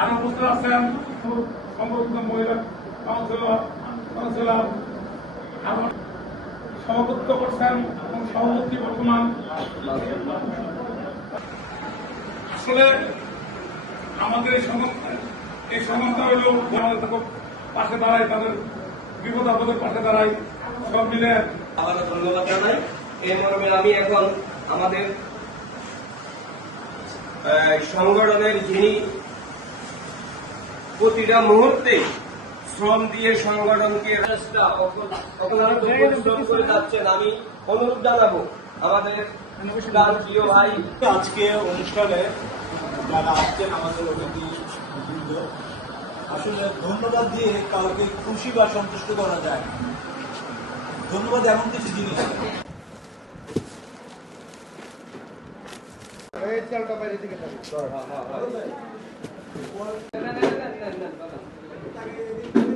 আরো উপস্থিত আছেন সংগঠিত মহিলা কাউন্সিলর আমার সভাপতিত্ব করছেন এবং সভাপতি বর্তমান। আসলে আমাদের এই সংস্থা হইল আমাদের পাশে দাঁড়ায়, তাদের বিপদ আপদের পাশে দাঁড়ায়, সব মিলে আবারও ধন্যবাদ জানাই। এই মর্মে আমি এখন আমাদের সংগঠনের যিনি প্রতিটা মুহূর্তে শ্রম দিয়ে সংগঠনকে পরিশ্রম করে যাচ্ছেন, আমি অনুরোধ জানাবো আমাদের প্রিয় ভাই। আজকে অনুষ্ঠানে যারা আসছেন আমাদের অতিথি বৃন্দ, আসলে ধন্যবাদ দিয়ে কাউকে খুশি বা সন্তুষ্ট করা যায় না। ধন্যবাদ এমন কিছু জিনিস হ্যাঁ